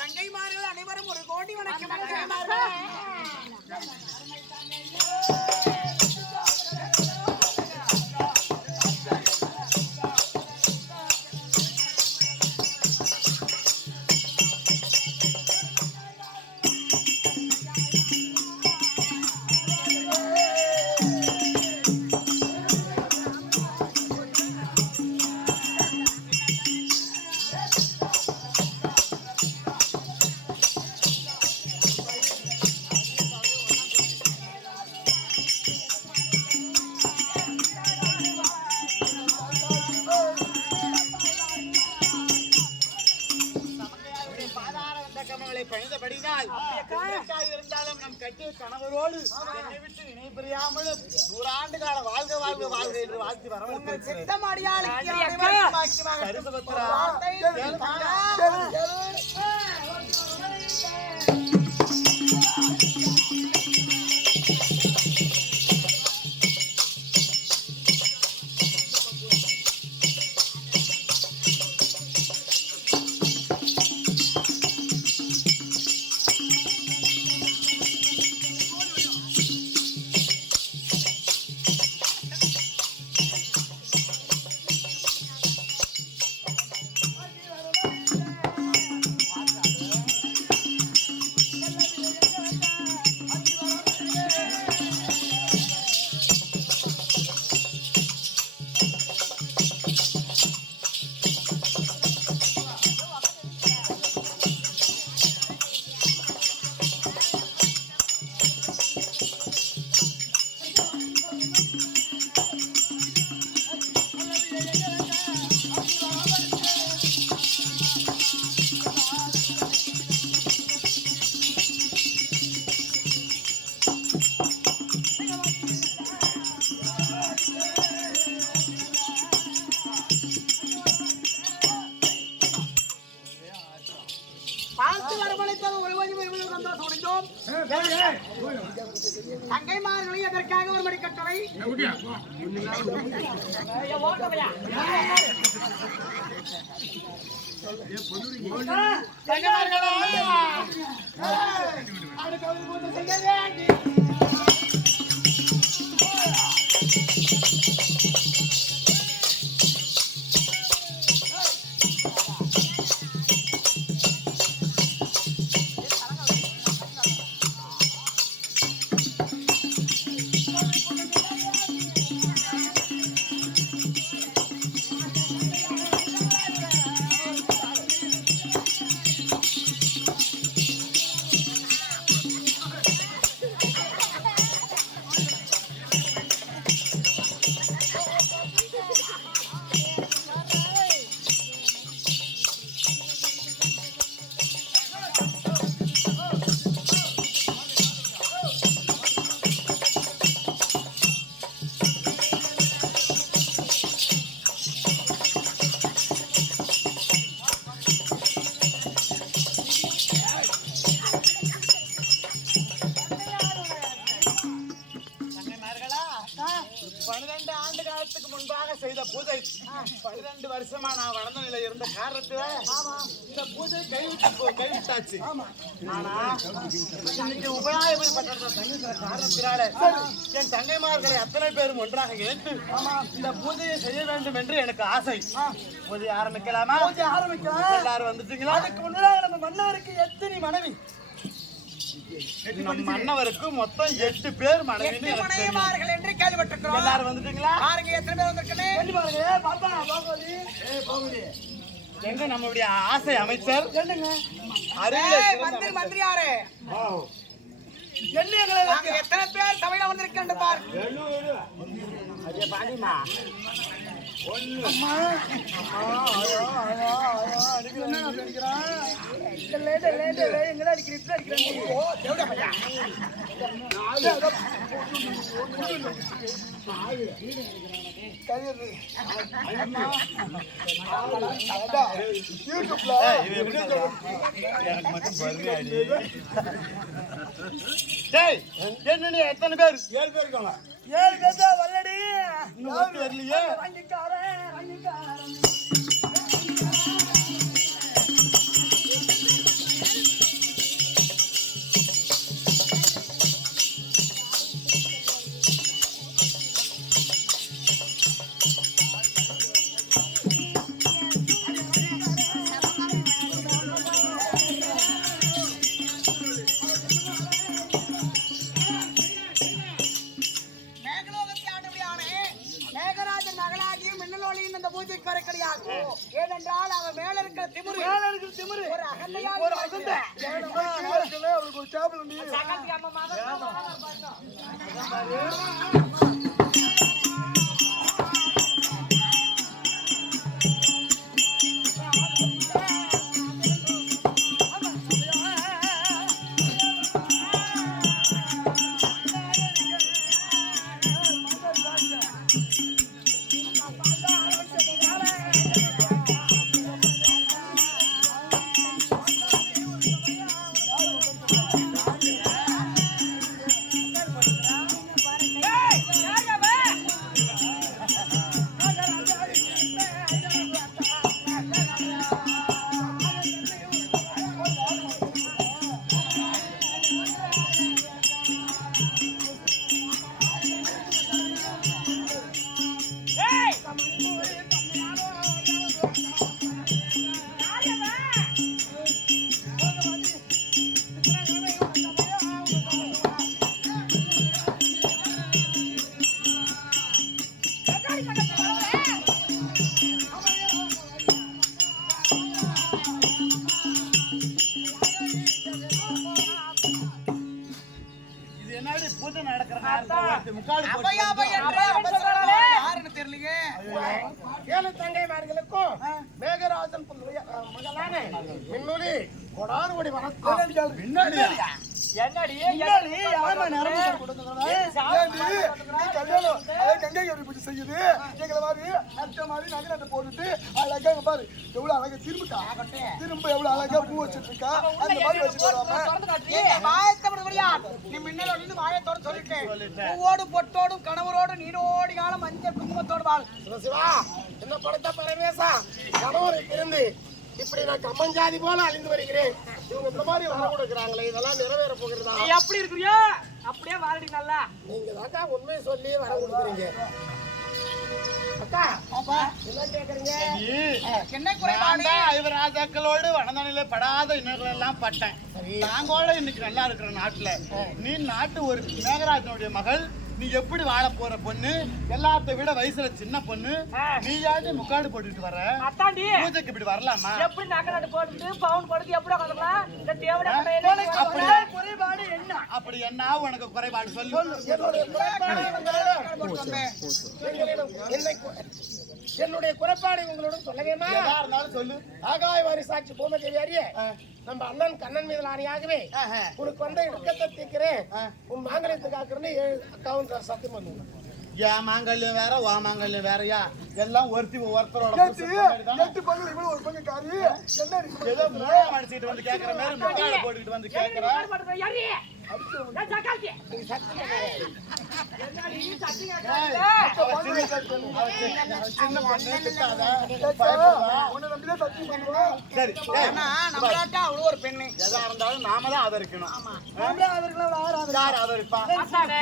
தங்கைமார்கள் அனைவரும் ஒரு கோடி வணக்கம். இருந்தாலும் நம் கட்டிய கணவரோடு என்னை விட்டு இணை பிரியாமலும் 100 ஆண்டு கால வாழ்க வாழ்க வாழ்க என்று வாழ்த்தி வரவேற்கிறேன். தங்கைமார்களை எதற்காக ஒரு மணி கட்டளை? செய்த பூஜை 12 வருஷமா நான் வளர்ந்த நிலை இருந்த காரணத்துல இந்த பூஜை கைவிட்டாச்சு. ஆனா இன்னைக்கு உபநாயகர் பட்டணத்துல காரணத்தினால என் தங்கைமார்களை அத்தனை பேரும் ஒன்றாக இணைத்து இந்த பூஜையை செய்ய வேண்டும் என்று எனக்கு ஆசை. பூஜை ஆரம்பிக்கலாமா? எல்லாரும் வந்துட்டீங்களா? அதுக்கு முன்னாடி நம்ம மன்னருக்கு எத்தனை மனைவி? நம் மன்னவருக்கு மொத்தம் 8 பேர் மனைவிமார்கள் என்று கேள்விப்பட்டிருக்கிறோம். எல்லாரும் வந்துட்டீங்களா? பாருங்க எத்தனை பேர் வந்திருக்கீங்க பாருங்க. எங்க நம்மளுடைய ஆசை அமைச்சர் மந்திரி யாரு? எத்தனை பேர் வந்திருக்கேன் பார். அதே பாண்டிமா அம்மா என்ன அடிக்கிறான்? எங்கடா அடிக்கிறேன்? ஓ தேவடா பையா. என்ன எத்தனை பேர்? 7 பேர் இருக்காங்க. 7 பேர் தான் வல்லடி. இன்னும் ஒருத்தர் வரலையே. ரங்கிக்காரன். ஏனென்றால் அவன் மேல இருக்கிற திமிரு ஒரு அகந்தையால் ஒரு அகந்தை அவளுக்கு ஒரு டேபிள் உண்டு. யாருன்னு தெரியலையே. ஏழு தங்கைமார்களுக்கும் மேகராஜன் மகளான மின்னொலி கொடாறு கொடி வணக்கம். என்னடி கங்கை பூஜை செய்யுது எங்களை மாதிரி அச்ச மாதிரி நகரத்தை போட்டுட்டு அழகா பாரு எவ்வளவு அழகா திரும்ப எவ்வளவு அழகா பூ வச்சிட்டு இருக்கா. அந்த மாதிரி நீ மின்னலோடு வாயத்தோடு சொல்லிட்டேன். பூவோடு பொட்டோடும் கணவரோடு நீரோடி காலம் மஞ்சள் குங்குமத்தோடு வாழ். சிவா என்ன படுத்த பரமேசா கணவரை இருந்து இப்படி நான் கம்மஞ்சாதி போல அழிந்து வருகிறேன். இவங்க இந்த மாதிரி வர கொடுக்குறாங்களே, இதெல்லாம் நிறைவேற போகிறதா? நீ எப்படி இருக்கிறியோ அப்படியே வாழடி நல்லா. நீங்க தாக்கா உண்மையை சொல்லி வர கொடுக்குறீங்க. அக்கா என்ன கேக்குறீங்க? என்ன குறைபாடு? ராஜாக்களோடு வனதனில படாத இன்னர்கள் எல்லாம் பட்டேன். நாங்கோட இன்னைக்கு நல்லா இருக்கிற நாட்டுல நீ நாட்டு ஒரு மேகராஜனுடைய மகள், நீ எப்படி வாழ போற பொண்ணு, எல்லாத்த விட வயசுல சின்ன பொண்ணு, நீ யாரு முக்காடு போட்டுட்டு வர அத்தாண்டி பூஜைக்கு இப்படி வரலாமா? எப்படி நகநாட்டு போட்டுட்டு பவுன் போடுறது எப்படி உட்காந்துக்கலாம்? இந்த தேவட குறைபாடு என்ன? அப்படி என்ன உனக்கு குறைபாடு சொல்லு. என்னுடைய குறைபாடு உங்களுடன் சொல்லவேமா? இருந்தாலும் சொல்லு. ஆகாய வாரி சாட்சி பூமதேவி அறிய நம்ம அண்ணன் கண்ணன் மீது ஆணையாகவே உனக்கு வந்த இடுக்கத்தை தீக்கிறேன், உன் மாங்கல்யத்தை காக்குறேன்னு 7 அக்காவும் சத்தியம் பண்ணுவோம். என் மாங்கல்யம் வேற வா மாங்கல்யம் வேறயா? எல்லாம் ஒருத்தரோட ஏதோ மூணாம் அடிச்சுட்டு வந்து கேக்குற மாதிரி முக்காடு போட்டுக்கிட்டு வந்து கேக்குற. சின்ன பொண்ணு திட்டாத. சரி அவ்வளவு ஒரு பெண்ணு எதா இருந்தாலும் நாம தான் ஆதரிக்கணும். யார் ஆதரிப்பா?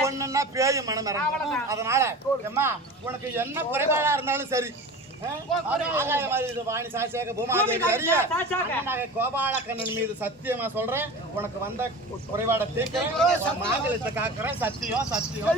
பொண்ணுன்னா பேய் மனம் இறங்கும். அதனால அம்மா உனக்கு என்ன குறைபாடா இருந்தாலும் சரி, வாணி சாட்சியாக பூமாதேவி அறிய கோபாலக்கண்ணன் மீது சத்தியமா சொல்றேன், உனக்கு வந்த குறைபாட தீர்க்கிறேன், மாங்கல்யத்தை காக்குறேன். சத்தியம் சத்தியம்.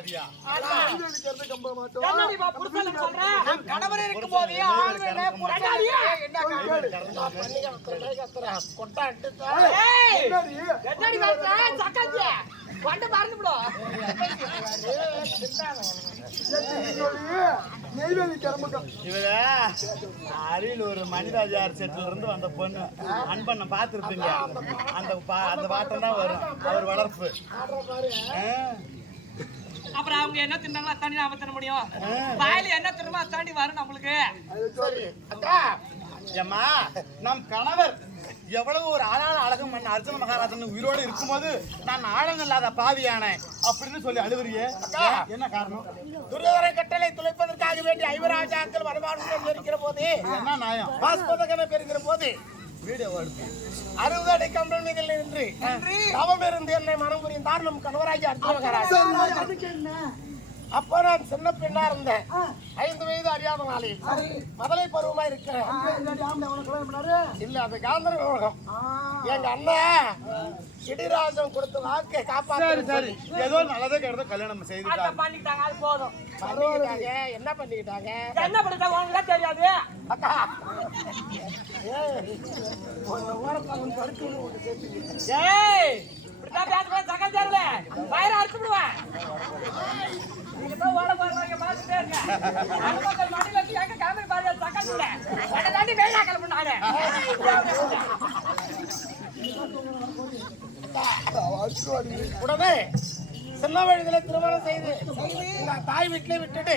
பாதியா? என்னடி பா புருஷன் சொல்ற? நம் கணவர் இருக்கும்போது ஆள் வேணே புருஷன் என்ன கொட்டா அட்டுதா என்னடி பேசுற? சக்காச்சி வண்ட மறந்து விடு. இவர அருகில் ஒரு மணிராஜார் செட்டில இருந்து வந்த பொண்ணு அன்பண்ண பாத்துருப்பீங்க. அந்த பாட்டம் தான் வரும் அவர் வளர்ப்பு. அப்புறம் அவங்க என்ன தின்னாங்களோ அத்தாண்டி நாம தின்ன முடியும். வாயில என்ன தின்னமோ அத்தாண்டி வரும் நம்மளுக்கு. ஏம்மா, நம் கணவர் எவ்வளவு ஒரு ஆளான அழகும் மண் அர்ஜுன மகாராஜன் உயிரோடு இருக்கும்போது நான் ஆழம் இல்லாத பாவியானேன் அப்படின்னு சொல்லி அழுவுறியே, என்ன காரணம்? துரியோதனை கட்டளை துளைப்பதற்காக வேண்டிய ஐவராஜாக்கள் வனவாசம் இருக்கிற போது என்ன நியாயம்? பாஸ்பதகனை பெறுகிற போது வீடியோ எடுத்து 60 அடி கம்பளம் மீதில் நின்று தவம் இருந்து என்னை மனம் புரிந்தார் நம் கணவராகி அர்ஜுன மகாராஜ். அப்போ நான் சின்ன பெண்ணா இருந்தேன். 5 வயது அறியாத நாளில் மதலை பருவமா இருக்கிறேன். இல்ல, அது காந்தர விவகம். எங்க அண்ணன் இடிராஜன் கொடுத்த வாக்கை காப்பாற்று. ஏதோ நல்லதே கெடுதோ கல்யாணம் செய்து பண்ணிட்டாங்க, அது போதும். பண்ணிக்கிட்டாங்க. என்ன பண்ணிக்கிட்டாங்க? என்ன பண்ணிட்டாங்க உங்களுக்கு தெரியாது. அக்கா ஓரப்பாங்க படுத்து ஏய், இப்படிதான் பேசுறேன். சகஜர்ல வயிறு அடிச்சு விடுவேன். நீங்க தான் ஓட போறீங்க, பாத்துட்டே இருங்க. அனுபவங்கள் மணி வச்சு எங்க கிளம்பி பாரு. சகஜர்ல என்ன தாண்டி வேணா கிளம்புனாரு. உடனே சின்ன வயதுல திருமணம் செய்து தாய் வீட்டிலே விட்டுட்டு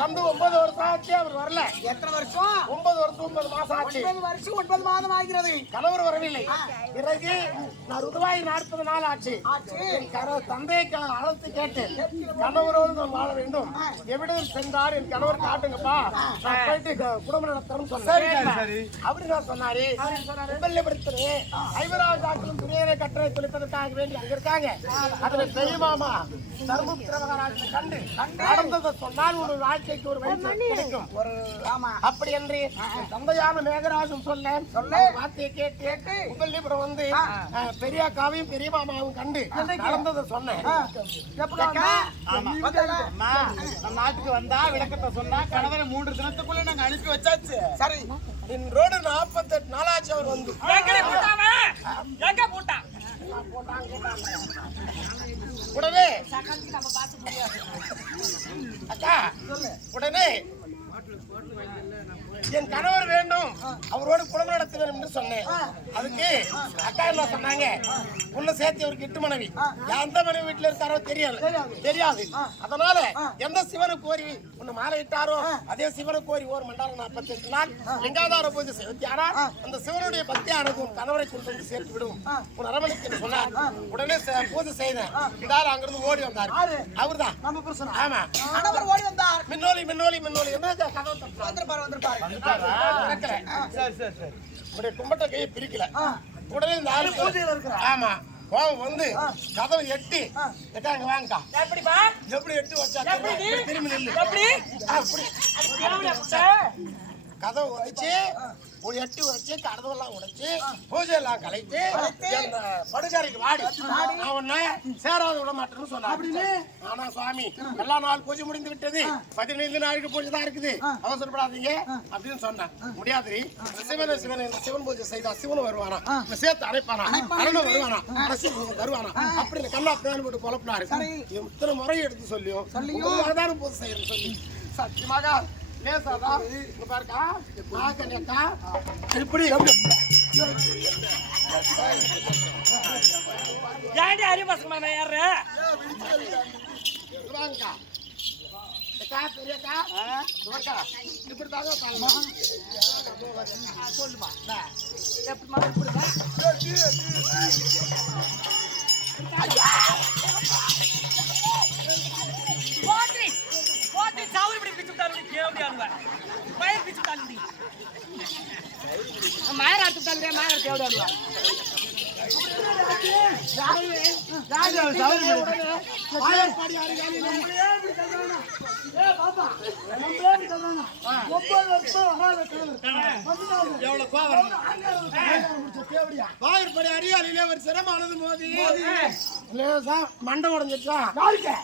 வந்து 9 வருஷம் ஆச்சு. அவர் வரல. எத்தனை வருஷம்? 9 வருஷம் 9 மாசம் ஆச்சு. 9 வருஷம் 9 மாதம் ஆகிறது. கணவர் வரவில்லை. பிறகு நான் ருதுவாய் 40 நாள் ஆச்சு. என் தந்தையை அழைத்து கேட்டேன், கணவரோடு நான் வாழ வேண்டும், எவ்விடம் சென்றார் என் கணவர் காட்டுங்கப்பா, நான் போயிட்டு குடும்பம் நடத்தணும் சொன்னேன். அப்படி நான் சொன்னாரு. படுத்துரு ஐவராஜாக்களும் துணியரை கட்டளை துளிப்பதற்காக வேண்டி அங்க இருக்காங்க. அதுல பெரிய மாமா தர்மபுத்திர மகாராஜனை கண்டு நடந்ததை சொன்னால் ஒரு வாழ்க்கைக்கு ஒரு வழி கிடைக்கும். அப்படி என்று தந்தையான மேகராஜன் சொல்ல வார்த்தையை கேட்டு உபல்லிபுரம் வந்து பெரிய அக்காவையும் பெரிய மாமாவும் கண்டு நடந்ததை சொன்னேன். நம் நாட்டுக்கு வந்தா விளக்கத்தை சொன்னா கணவரை 3 தினத்துக்குள்ள நாங்க அனுப்பி வச்சாச்சு. சரி, இன்றோடு 48 நாளாச்சு. அவர் வந்து எங்க போட்டா உடனே அக்கா உடனே என் கணவர் வேண்டும், அவரோடு குடும்பம் நடத்த வேண்டும் என்று சொன்னேன். அதுக்கு அக்கா என்ன சொன்னாங்க, உன்னை சேர்த்து அவருக்கு 8 மனைவி, எந்த மனைவி வீட்டுல இருக்காரோ தெரியாது. அதனால எந்த சிவனை கோரி உன்னை மாலை இட்டாரோ அதே சிவனை கோரி ஒரு மண்டாரம் 48 நாள் லிங்காதார பூஜை செய்தாரால் அந்த சிவனுடைய பக்தியானது உன் கணவரை கொண்டு வந்து சேர்த்து விடும் உன் அரவணைக்கு சொன்னார். உடனே பூஜை செய்தேன். இதாரு அங்கிருந்து ஓடி வந்தார். அவர்தான் நம்ம புருஷன். ஆமா, கணவர் ஓடி வந்தார். மின்னோலி என்ன கதவு வந்திருப்பாரு. கும்பட்ட கையை பிரிக்கல. உடனே இந்த ஆளு பூஜையில இருக்கிற. ஆமா, கோவம் வந்து கதவை எட்டி எட்டாங்க வாங்கக்கா. எப்படி எட்டு வச்சா திரும்பி நில்லு. கதவை உடைச்சு ஒரு எட்டி உடைச்சு கதவெல்லாம் உடைச்சு பூஜை எல்லாம் கலைத்து படுகாரிக்கு வாடி அவனை சேராத விட மாட்டேன்னு சொன்னாங்க. ஆனா சுவாமி எல்லா நாள் பூஜை முடிந்து விட்டது, 15 நாளைக்கு பூஜை தான் இருக்குது, அவசரப்படாதீங்க அப்படின்னு சொன்னேன். முடியாது, சிவன் பூஜை செய்தா சிவன் வருவானா, சேர்த்து அடைப்பானா, அரணம் வருவானா, வருவானா அப்படின்னு கண்ணா பேன் போட்டு குழப்பினாரு. இத்தனை முறை எடுத்து சொல்லியும் பூஜை செய்யணும் சொல்லி சத்தியமாக பேசாதா பாருக்கா நாக்கா இப்படி ஏன்டி அறிவாசமா யாரு வாங்கக்கா பெரியக்கா இப்படி தாங்க சொல்லுமா எப்படிமா இப்படிமா சாவரி இப்படி பிச்சு விட்டாரு கேவடி ஆடுவேன் பயிர் பிச்சு விட்டாரு மாயர் ஆட்டு விட்டாரு மாயர் கேவடி ஆடுவேன் வாயிற்படி அறியாளிலே ஒரு சிரமானது மோதி லேசா மண்டை உடைஞ்சிருச்சா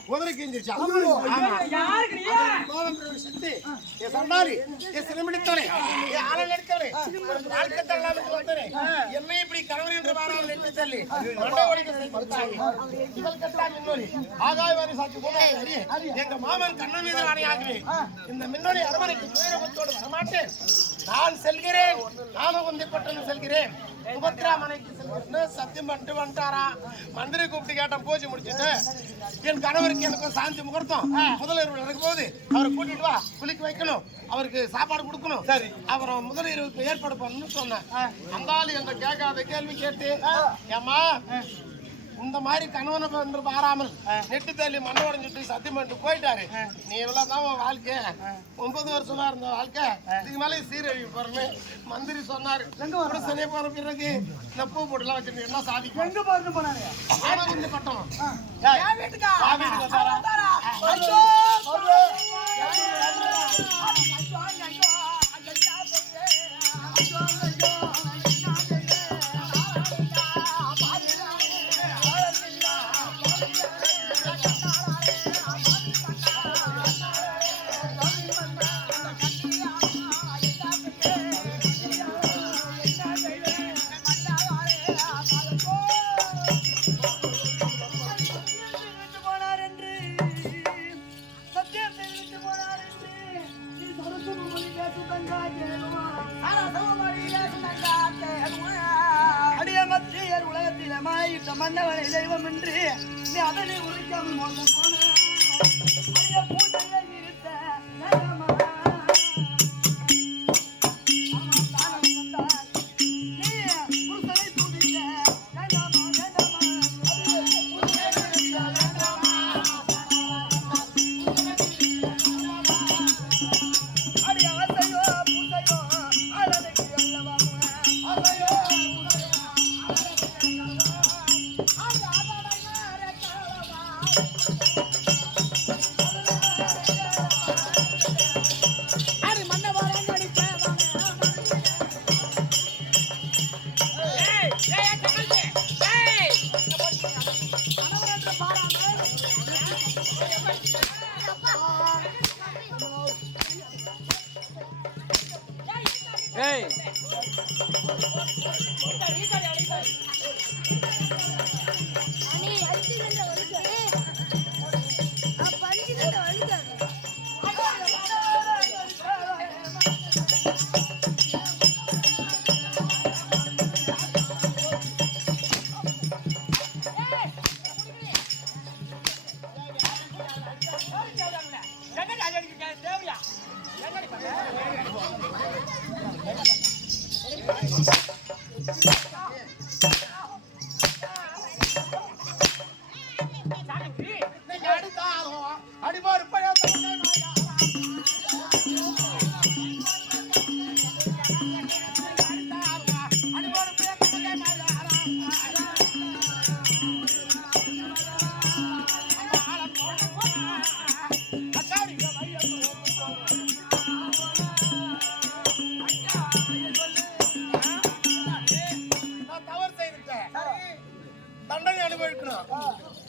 குதிரை கிஞ்சிருச்சா யாருக்கு நீ கோவம் சித்தி என் சண்டாரி என் சிறுமிடித்தவனே என் ஆளல் எடுத்தவனே வாழ்க்கை தள்ளாமல் வந்தனே என்னை இப்படி கணவன் என்று வாராமல் நெட்டி தள்ளி மண்டை உடைக்க செய்தாய் இவள் கட்டா மின்னொலி ஆகாயவாரி சாட்சி போல எங்க மாமன் கண்ணன் மீது ஆணையாகுவேன் இந்த மின்னொலி அரமனைக்கு துயரத்தோடு வரமாட்டேன் நான் செல்கிறேன் நாமகுந்திப்பட்டணம் செல்கிறேன் சுபத்ரா மனைக்கு செல்கிறேன் சத்தியம் பண்ணிட்டு வந்துட்டாரா மந்திரி கூப்பிட்டு கேட்டேன் பூஜை முடிச்சுட்டு என் கணவருக்கு எனக்கு சாந்தி முகூர்த்தம் முதலிரவு நடக்கும் போது அவரை கூட்டிட்டு வா குளிக்க வைக்கணும் அவருக்கு சாப்பாடு கொடுக்கணும் சரி அப்புறம் முதலிரவுக்கு ஏற்பாடு பண்ணணும்னு சொன்னேன் அந்தாலும் என்ற கேட்காத கேள்வி கேட்டு ஏமா இந்த மாதிரி கணவனை வந்து பாராமல் நெட்டு தள்ளி மண்ணை உடஞ்சிட்டு சத்தியம் பண்ணிட்டு போயிட்டாரு நீ இவ்வளவுதான் வாழ்க்கை 9 வருஷமா இருந்த வாழ்க்கை இதுக்கு மேலே சீரழிவு போறேன்னு மந்திரி சொன்னாரு சனி போன பிறகு இந்த பூ போட்டுலாம் வச்சிருந்தீங்க என்ன சாதிக்கும் எங்க பாத்து போனாரு ஆனா கொஞ்சம் பட்டம் வீட்டுக்கா மன்னவனை தெய்வம் என்று நீ அதனை உரைக்காமல் மோசம் போன பூஜையை நிறுத்த Hey!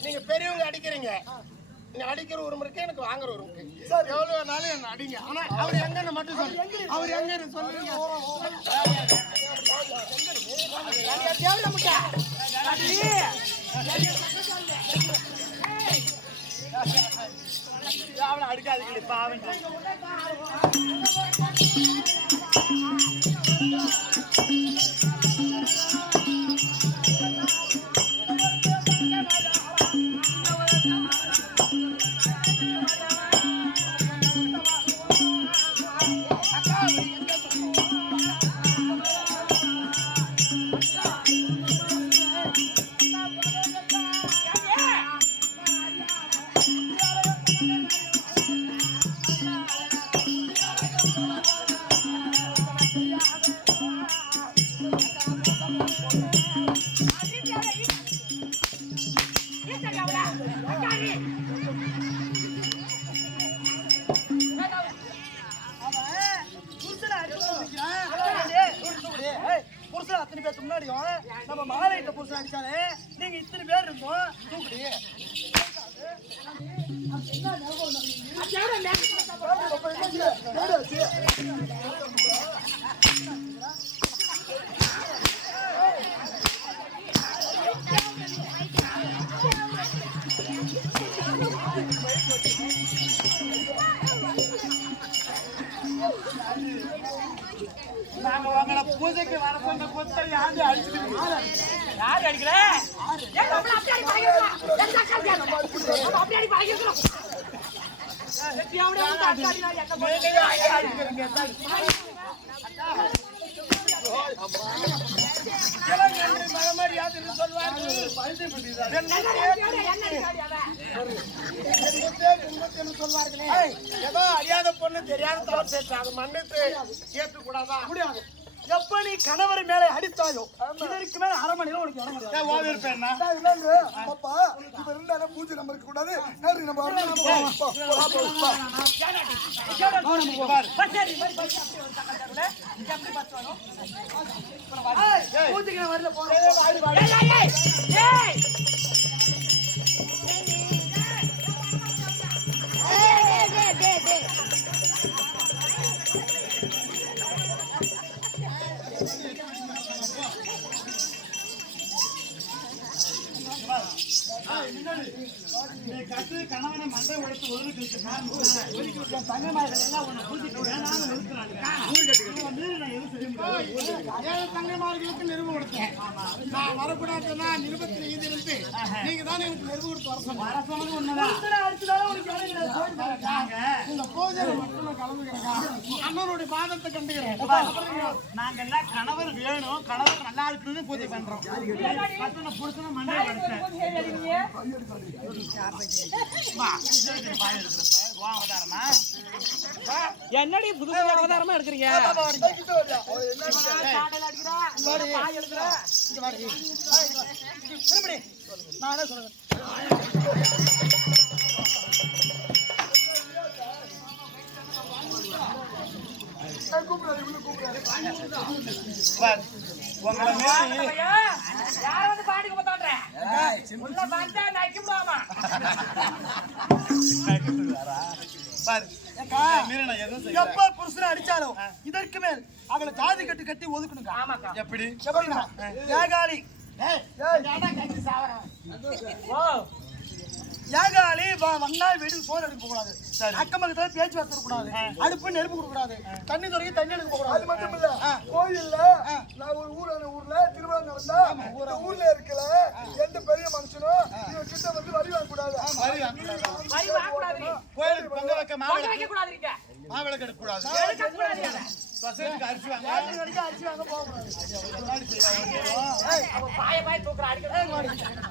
நீங்க பெரியவங்க அடிக்கிறீங்க நீங்க அடிக்கிற உரிமை இருக்கு எனக்கு வாங்குற உரிமை இருக்கு எவ்வளவு வேணாலும் என்ன அடிங்க ஆனா அவர் எங்கன்னு மட்டும் சொல்லு அவர் எங்கன்னு சொல்லுங்க அவனை அடிக்காதீங்களே பாவம் நீங்க இத்தனை பேர் இருந்தோம் தூக்குடி நாங்க உங்களை பூஜைக்கு வர சொன்ன கொத்த யாரு அடிச்சிருக்கீங்க? யார் அடிக்கல ஏன் நம்மள அப்படியே பழகிக்கலாம் எந்த அக்கால் கேட்கணும் நம்ம அப்படியே பழகிக்கலாம் வெட்டி அப்படியே வந்து அக்காடினா எங்க ஏதோ அறியாத பொண்ணு தெரியாத தவறு சேர்த்தாங்க மன்னித்து ஏற்றுக்கூடாதா முடியாது எப்ப நீ கணவர் மேலே அடித்தாயோ இதற்கு மேல அரை மணி நேரம் உனக்கு இடம் கிடையாது. ஓடி இருப்பேன் அப்பா இப்ப இருந்தாலும் பூஜை நம்ம இருக்க கூடாது நன்றி நம்ம பூஜைக்கு வரல நீ கட்டு கணவனை மண்டை உடைத்து ஒதுக்கு தங்கமார்கள் எல்லாம் உன்னை பூஜைக்கு வேணாம்னு ஒதுக்குறாங்க. நான் எதுவும் செய்ய முடியாது. ஏழு தங்கைமார்களுக்கு நிறுவ கொடுத்தேன் நான் வரக்கூடாதுன்னா நிருபத்தில் இருந்து நீங்க தான் எனக்கு நிறுவ கொடுத்து வர சொன்னீங்க. வர சொன்னது உண்மைதான். அடிச்சதால உனக்கு இடம் கிடையாது. இந்த பூஜையில மட்டும் நான் கலந்துக்கிறேன். அண்ணனுடைய பாதத்தை கண்டுக்கிறேன். நாங்கெல்லாம் கணவர் வேணும், கணவர் நல்லா இருக்கணும்னு பூஜை பண்றோம். கட்டண புடிச்சன மண்டை உடைச்சேன். என்னடி புது அவதாரமா எடுக்கிறீங்க நான் என்ன சொல்றேன் உங்களை மீறி யாராவது பாடிக்க மாட்டான்றேன் உள்ள வந்தா நக்கிடுவாமா பாரு மீறி நான் எதுவும் செய்யல. எப்ப புருஷனை அடிச்சாலும் இதற்கு மேல் அவளை ஜாதி கட்டு கட்டி ஒதுக்கணுங்க. ஆமாக்கா எப்படி எப்படின்னா ஏகாலி ஓ ஏகாலி வங்காய் வீடு சோறு எடுக்க கூடாது. அக்கம் பக்கத்துல பேச்சு வார்த்தை கூடாது. அடுப்பு நெருப்பு கொடுக்க கூடாது. தண்ணி துறைக்கு தண்ணி எடுக்க கூடாது. அது மட்டும் இல்ல கோயில்ல நான் ஒரு ஊர்ல திருவிழா நடந்தா இந்த ஊர்ல இருக்கல எந்த பெரிய மனுஷனும் இவன் கிட்ட வந்து வரி வாங்க கூடாது. வரி வாங்க கூடாது கோயிலுக்கு பொங்க வைக்க பொங்க வைக்க கூடாதுங்க மாவிளக்கு எடுக்க கூடாது. எடுக்க கூடாது சொசைட்டிக்கு அரிசி வாங்க அரிசி வாங்க போக கூடாது. அவ பாய பாய் தூக்குற அடிக்கிறது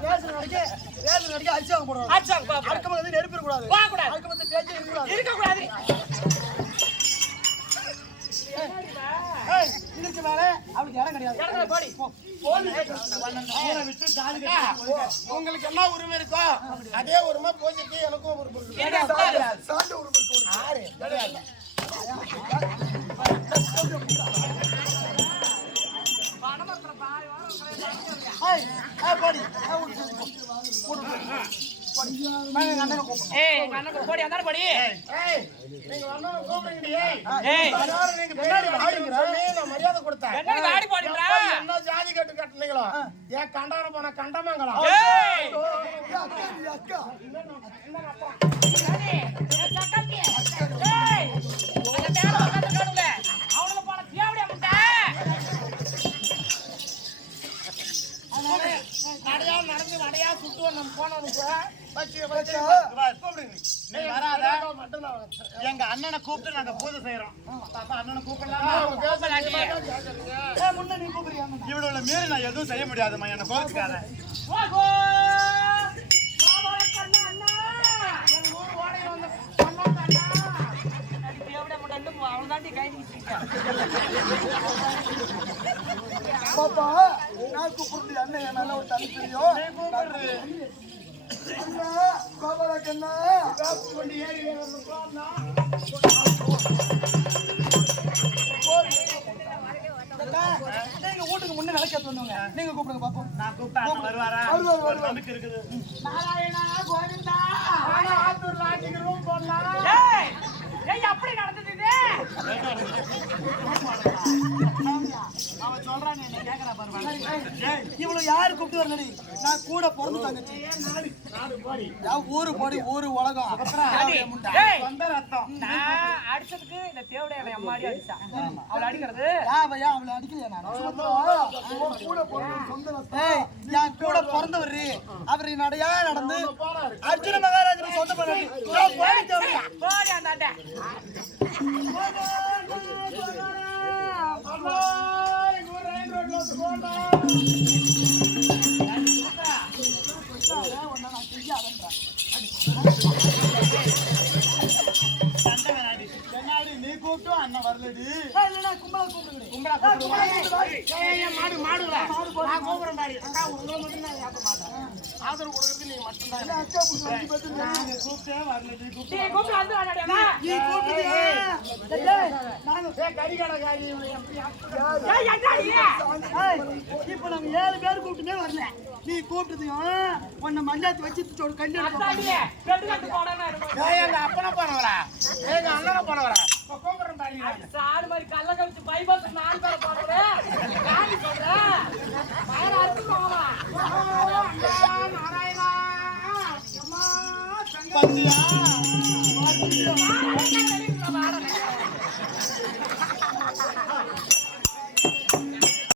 ரேஷன் கடைக்கு அரிசி வாங்க போடுறாங்க. ஆச்சாங்க பாப்பா அக்கம் பக்கத்துல நெருப்பு இருக்க கூடாது. வாங்க கூடாது அக்கம் பக்கத்துல பேச்சு இருக்க கூடாது. இருக்க கூடாது இதுக்கு மேல அவளுக்கு இடம் கிடையாது. இடத்துல போடி விட்டு ஜாதி கட்டி உங்களுக்கு என்ன உரிமை இருக்கோ அதே உரிமை பூஜைக்கு எனக்கும் உரிமை இருக்கு. சாண்டு உரிமை இருக்கு. ஆறு கிடையாது. ஏய் எங்க அண்ணன் போடி அந்தார போடி நீங்க அண்ணனை கூப்பிடுங்கடி. ஏய் நீங்க பின்னாடி வாடிங்கற நான் மரியாதை கொடுத்தேன். என்ன வாடி போடுறா என்ன ஜாதி கட்டு கட்டுனீங்களோ ஏன் கண்டார போன கண்டமங்கலம். ஏய் அக்கா சரி ஏ சக்கத்தி ஏய் அந்த மேல உட்கார்ந்து காணுல அவனுக்கு போன தேவடியா முட்டை நடையா நடந்து நடையா சுட்டு நம்ம போனவனுக்கு நீ வராத. எங்க அண்ணனை கூப்பிட்டு நாங்க பூஜை செய்யறோம். பாப்பா அண்ணனை கூப்பிடலாமா? முன்ன நீ கூப்பிடுறியா? இவளோட மீறி நான் எதுவும் செய்ய முடியாதுமா. என்ன கோச்சுக்காத. ஓகோ மாமா கண்ணா அண்ணா எங்க ஊர் ஓடையில வந்து அண்ணா அண்ணா தேவடியா முட்டை அவன் தாண்டி கை நிக்கிட்டா பாப்பா நான் கூப்பிடுறது அண்ணன் என் மேல ஒரு தனி தெரியும். அண்ணா பாபா கண்ணா கொண்டு ஏறி நீங்க வீட்டுக்கு முன்னே விளக்கேத்து வந்தவங்க நீங்க கூப்பிடுங்க பாப்போம். நான் கூப்பிட்டா அண்ணன் வருவாரா? வருவாரு. ஒரு நம்பிக்கை இருக்குது. நாராயணா கோவிந்தா ஆத்தூர்ல அன்னைக்கு ரூம் போடலாம். ஏய் ஏய் அப்படி நடந்தது இது அவன் சொல்றான் என்ன கேக்குறா பாருங்க. இவ்வளவு யாரு கூப்பிட்டு வரலடி? நான் கூட பிறந்து தங்கச்சி. நான் ஊரு போடி ஊரு உலகம். ஏய் சொந்த ரத்தம். நான் அடிச்சதுக்கு இந்த தேவடைய அவன் அம்மாடி அடிச்சா அவளை அடிக்கிறது அவளை அடிக்கலையா நான்? கூட பிறந்த சொந்த ரத்தம். ஏய், என் கூட பிறந்தவரு அவரு நடையா நடந்து அர்ஜுன மகாராஜன் சொந்த பண்ணி போடி அந்தாண்ட சண்டை வேணாடி. பின்னாடி நீ கூப்பிட்டும் அண்ணன் வரலடி. கும்பலா கூப்பிடுங்க. கும்பலா கூப்பிடுவா. மாடு மாடுங்களா நான் கோபுரம் தாடி அக்கா உங்களை மட்டும் நான் கேட்க மாட்டேன். ஆதரவு கொடுக்கறது நீங்க மட்டும்தான். நீங்க கூப்பிட்டே வரலடி. நீ கூப்பிட்டு வந்து வாடாடா நீ கூப்பிடுறியா? கறிகடைக்காரி ஏய் என்னடி இப்ப நாங்க 7 பேர் கூப்பிட்டுமே வரல. நீ கூப்பிட்டதையும் உன்னை மஞ்சாத்தி வச்சு கண்டி அத்தாடி ரெண்டு கட்டு போடணும் இருக்கும் எங்க அப்பனை போனவரா எங்க அண்ணனை போனவரா கோபுரம் தாடி சாடு மாதிரி கல்ல கழிச்சு பைபாஸ் 4 பேரை போடுறேன் யாரு சொல்றேன் வயிறு அறுத்து போவா நாராயணா அம்மா பத்தியா? வாடனே